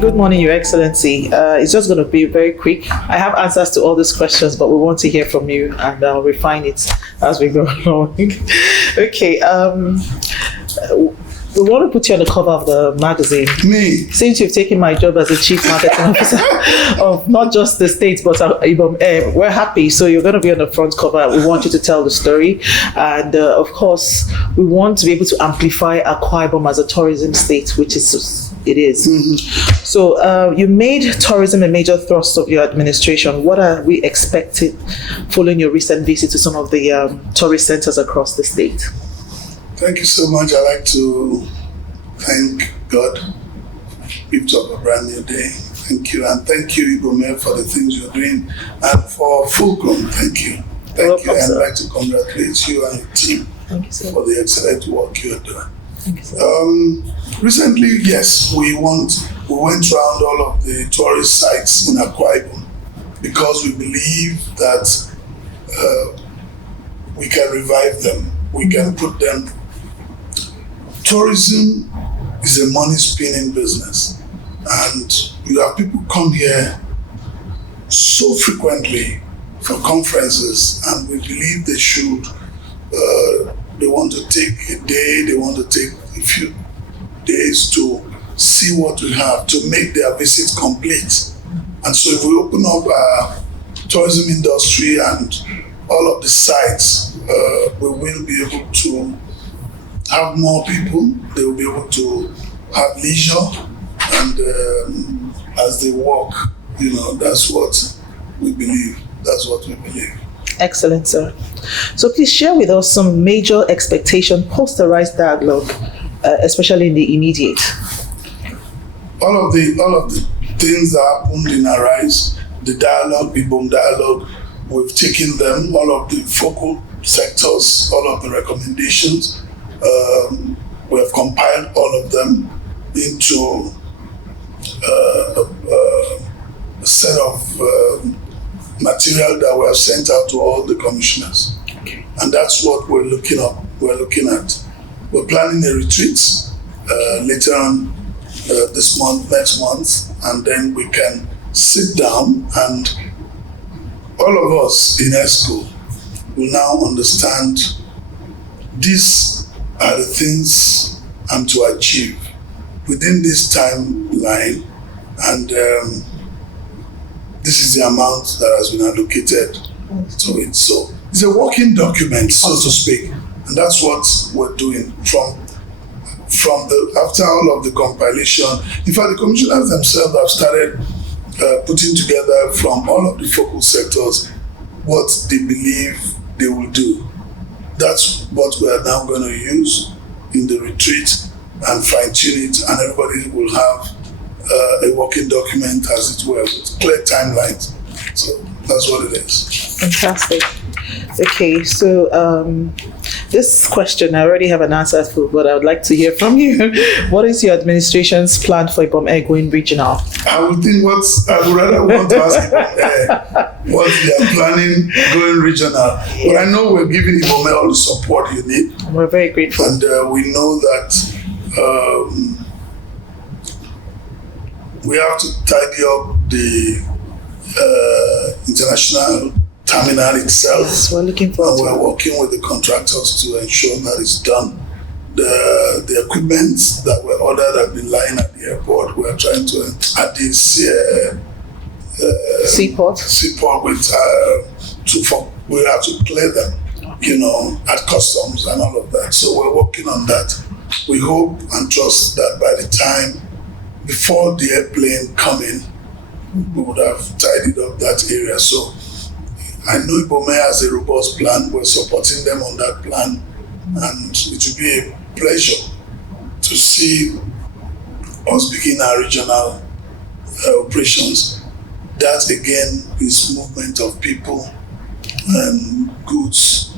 Good morning, Your Excellency. It's just going to be very quick. I have answers to all these questions, but we want to hear from you, and I'll refine it as we go along. Okay. We want to put you on the cover of the magazine. Me? Since you've taken my job as a chief marketing officer of not just the state, but Ibom Air, we're happy. So you're going to be on the front cover. We want you to tell the story. And of course, we want to be able to amplify Akwa Ibom as a tourism state, which it is. Mm-hmm. So you made tourism a major thrust of your administration. What are we expecting following your recent visit to some of the tourist centers across the state? Thank you so much. I'd like to thank God, gift of a brand new day. Thank you. And thank you, Ibom Air, for the things you're doing. And for Fulcrum, thank you. Thank you. And I'd like to congratulate you and your team for the excellent work you're doing. Thank you, sir. Recently, yes, we went around all of the tourist sites in Akwa Ibom because we believe that we can revive them. We can put them. Tourism is a money spinning business, and you have people come here so frequently for conferences, and we believe they should. They want to take a day, they want to take a few days to see what we have to make their visit complete. And so if we open up our tourism industry and all of the sites, we will be able to have more people. They will be able to have leisure, and as they walk, that's what we believe. That's what we believe. Excellent, sir. So please share with us some major expectation post the RISE dialogue, especially in the immediate. All of the things that happened in our RISE, the dialogue, Ibom dialogue, we've taken them, all of the focal sectors, all of the recommendations. We have compiled all of them into a set of material that we have sent out to all the commissioners. Okay. And that's what we're looking at. We're planning a retreat later on this month, next month, and then we can sit down and all of us in ESCO will now understand these are the things I'm to achieve within this timeline, and this is the amount that has been allocated to it. So it's a working document, so to speak, and that's what we're doing after all of the compilation. In fact, the commissioners themselves have started putting together from all of the focal sectors what they believe they will do. That's what we are now going to use in the retreat and fine-tune it, and everybody will have a working document, as it were, with clear timelines. So that's what it is. Fantastic. Okay, so this question I already have an answer for, but I would like to hear from you. What is your administration's plan for Ibom Air going regional? I would rather want to ask Ibom Air what they are planning going regional. Yeah. But I know we're giving Ibom Air all the support you need. We're very grateful. And we know that we have to tidy up the international terminal itself. Yes, we're looking forward to it. We're working with the contractors to ensure that it's done. The equipment that were ordered have been lying at the airport. We're trying to add this seaport with we have to clear them, at customs and all of that. So we're working on that. We hope and trust that by the time before the airplane come in, we would have tidied up that area. So I know Ibom Air has a robust plan. We're supporting them on that plan, and it will be a pleasure to see us begin our regional operations. That again is movement of people and goods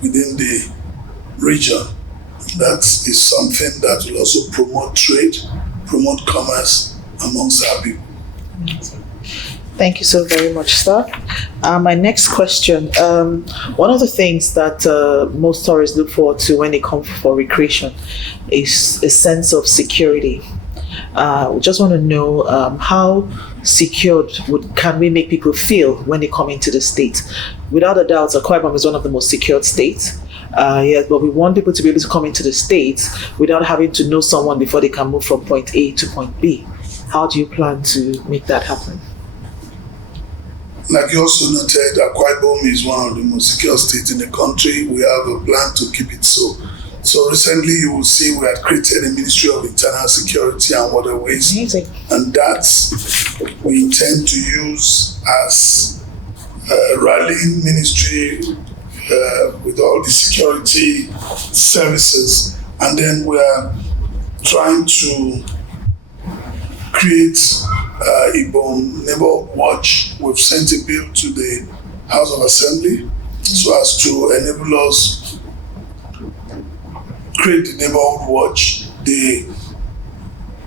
within the region. That is something that will also promote trade, promote commerce amongst our people. Thank you so very much, sir. My next question. One of the things that most tourists look forward to when they come for recreation is a sense of security. We just want to know how secured can we make people feel when they come into the state. Without a doubt, Akwa Ibom is one of the most secured states. Yes, but we want people to be able to come into the states without having to know someone before they can move from point A to point B. How do you plan to make that happen? Like you also noted, Akwa Ibom is one of the most secure states in the country. We have a plan to keep it so. So recently you will see we had created a Ministry of Internal Security and Waterways. Amazing. And that we intend to use as a rallying ministry with all the security services. And then we are trying to create Ibom Neighborhood Watch. We've sent a bill to the House of Assembly so as to enable us create the Neighborhood Watch.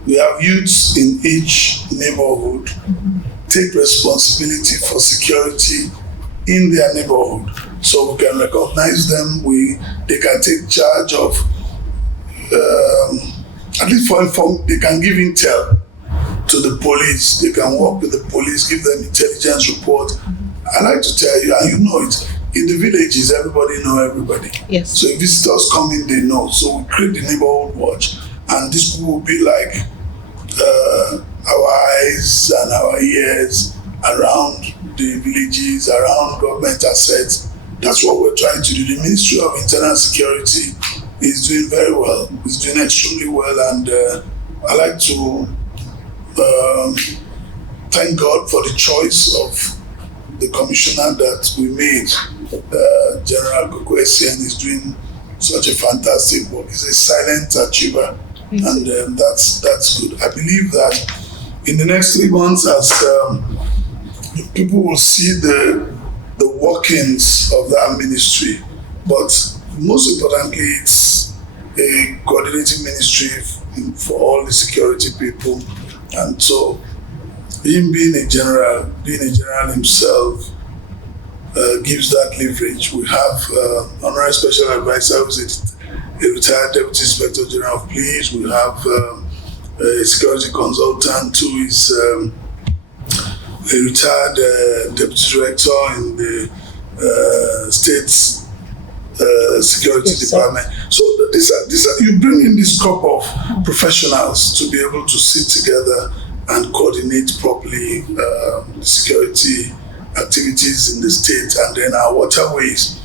We have youths in each neighborhood take responsibility for security in their neighborhood. So we can recognize them. They can take charge of, at least they can give intel to the police. They can work with the police, give them intelligence report. I like to tell you, and you know it, in the villages, everybody know everybody. Yes. So if visitors come in, they know. So we create the Neighborhood Watch, and this will be like our eyes and our ears around the villages, around government assets. That's what we're trying to do. The Ministry of Internal Security is doing very well. It's doing extremely well, and I like to thank God for the choice of the commissioner that we made. General Gokwesian is doing such a fantastic work. He's a silent achiever, and that's good. I believe that in the next 3 months, as people will see the workings of that ministry, but most importantly, it's a coordinating ministry for all the security people. And so, him being a general himself gives that leverage. We have honorary special advisor who's a retired deputy inspector general of police. We have a security consultant who is a retired deputy director in the state's security department. So these are, you bring in this crop of professionals to be able to sit together and coordinate properly the security activities in the state, and then our waterways.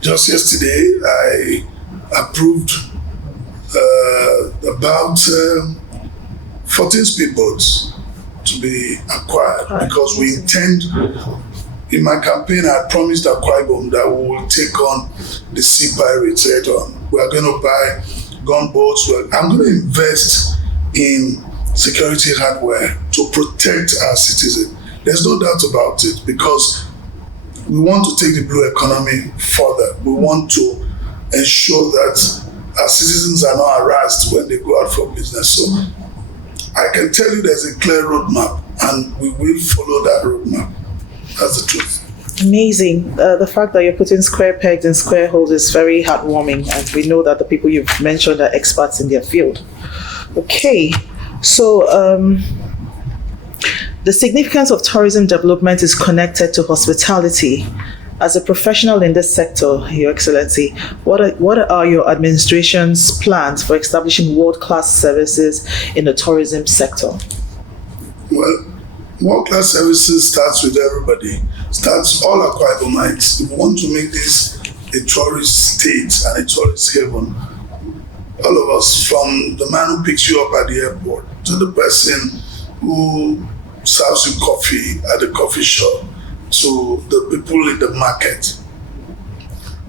Just yesterday, I approved about 14 speedboats to be acquired because we intend. In my campaign, I promised Akwa Ibom that we will take on the sea pirates head on. We are going to buy gunboats. I'm going to invest in security hardware to protect our citizens. There's no doubt about it, because we want to take the blue economy further. We want to ensure that our citizens are not harassed when they go out for business. So I can tell you there's a clear roadmap, and we will follow that roadmap. That's the truth. Amazing. The fact that you're putting square pegs in square holes is very heartwarming, and we know that the people you've mentioned are experts in their field. Okay, so the significance of tourism development is connected to hospitality. As a professional in this sector, Your Excellency, what are your administration's plans for establishing world-class services in the tourism sector? Well, world-class services starts with everybody. Starts all Akwa Ibomites. If we want to make this a tourist state and a tourist haven, all of us, from the man who picks you up at the airport to the person who serves you coffee at the coffee shop, to the people in the market,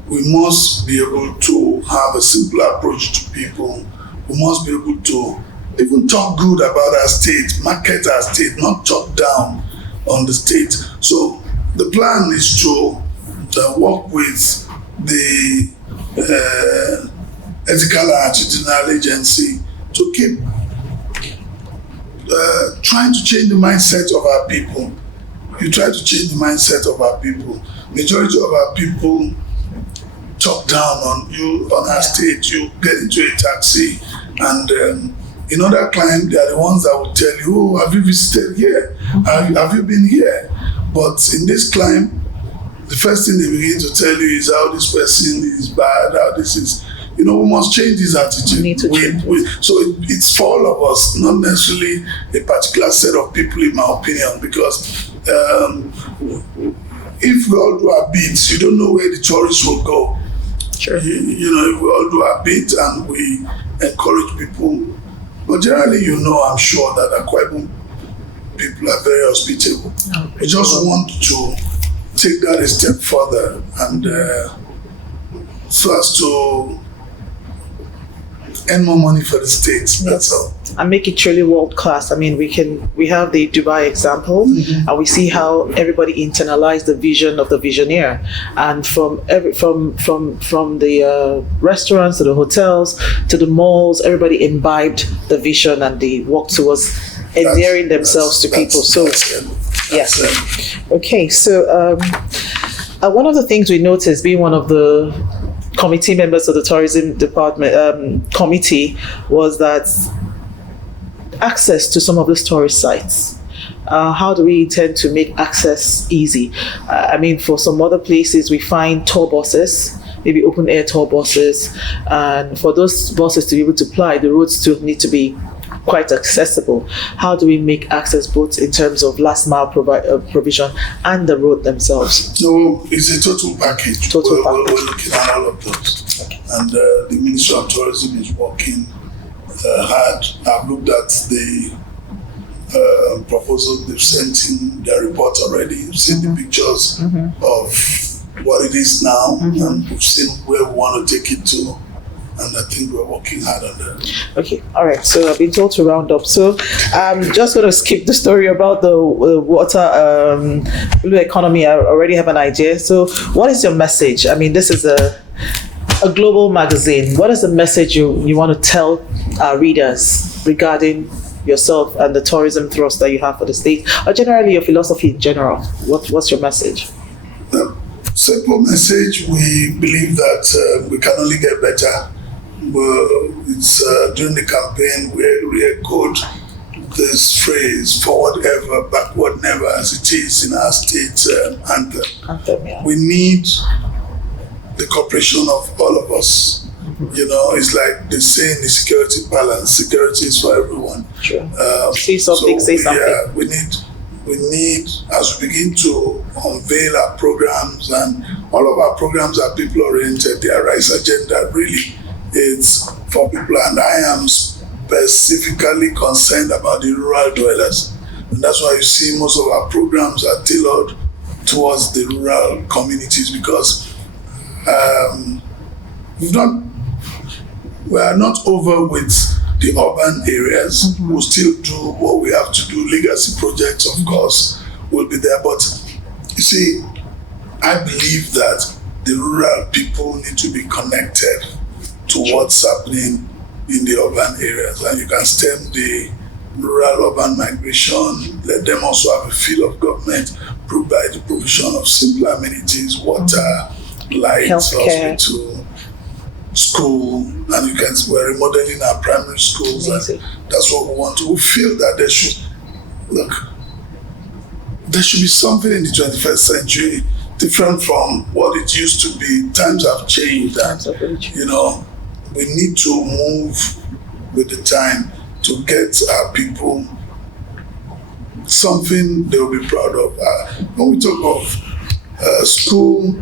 we must be able to have a simple approach to people. We must be able to even talk good about our state, market our state, not talk down on the state. So the plan is to work with the Ethical and Attitudinal Agency to keep trying to change the mindset of our people. You try to change the mindset of our people. Majority of our people talk down on you, on our state. You get into a taxi and In other climes, they are the ones that will tell you, oh, have you visited here? Have you been here? But in this climb, the first thing they begin to tell you is how this person is bad, how this is. We must change this attitude. It's for all of us, not necessarily a particular set of people, in my opinion, because if we all do our bit, you don't know where the tourists will go. Sure. If we all do our bit and we encourage people, but generally, I'm sure that Akwa Ibom people are very hospitable. We just want to take that a step further and so as to earn more money for the state. That's all. And make it truly world class. I mean, we have the Dubai example, and we see how everybody internalized the vision of the visioneer, and from the restaurants to the hotels to the malls, everybody imbibed the vision and they worked towards endearing themselves to people. So, yes. Okay, so one of the things we noticed, being one of the committee members of the tourism department committee, was that access to some of these tourist sites. How do we intend to make access easy? I mean, for some other places, we find tour buses, maybe open air tour buses, and for those buses to be able to ply, the roads still need to be quite accessible. How do we make access both in terms of last mile provision and the road themselves? No, it's a total package. We're looking at all of those. Okay. And the Ministry of Tourism is working hard. I've looked at the proposal they've sent in their report already. You've seen the pictures of what it is now, and we've seen where we want to take it to. And I think we're working hard on that. Okay, all right. So I've been told to round up. So I'm just going to skip the story about the water blue economy. I already have an idea. So what is your message? I mean, this is a global magazine. What is the message you want to tell our readers regarding yourself and the tourism thrust that you have for the state, or generally your philosophy in general? What's your message? Simple message. We believe that we can only get better. It's during the campaign we echoed this phrase, forward ever, backward never, as it is in our state anthem. Yeah. We need the cooperation of all of us. It's like they say in the security balance, security is for everyone. Sure. Say something. Yeah, we need, as we begin to unveil our programs, and all of our programs are people-oriented, their rights agenda really is for people, and I am specifically concerned about the rural dwellers. And that's why you see most of our programs are tailored towards the rural communities, because we are not over with the urban areas. We'll still do what we have to do. Legacy projects, of course, will be there. But you see, I believe that the rural people need to be connected to what's happening in the urban areas. And you can stem the rural-urban migration, let them also have a feel of government, provide the provision of simple amenities, water, light, hospital, school, and we're remodeling our primary schools. And that's what we want to. We feel that there should be something in the 21st century different from what it used to be. Times have changed, and we need to move with the time to get our people something they'll be proud of. When we talk of school,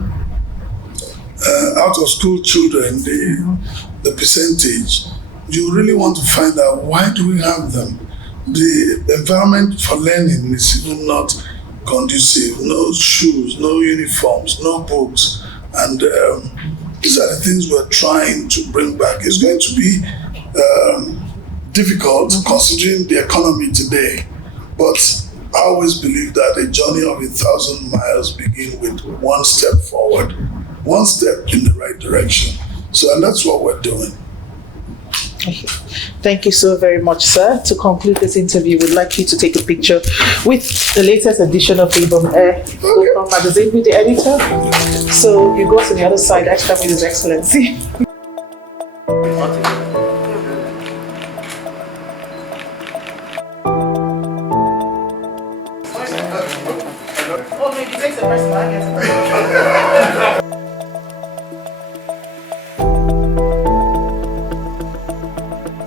out of school children, the percentage, you really want to find out, why do we have them? The environment for learning is even not conducive. No shoes, no uniforms, no books, and these are the things we're trying to bring back. It's going to be difficult considering the economy today, but I always believe that a journey of 1,000 miles begins with one step forward, one step in the right direction. So, and that's what we're doing. Okay. Thank you so very much, sir. To conclude this interview, we'd like you to take a picture with the latest edition of Ibom Air magazine with the editor. So you go to the other side, extra with His Excellency. Oh, maybe takes the first one, I guess.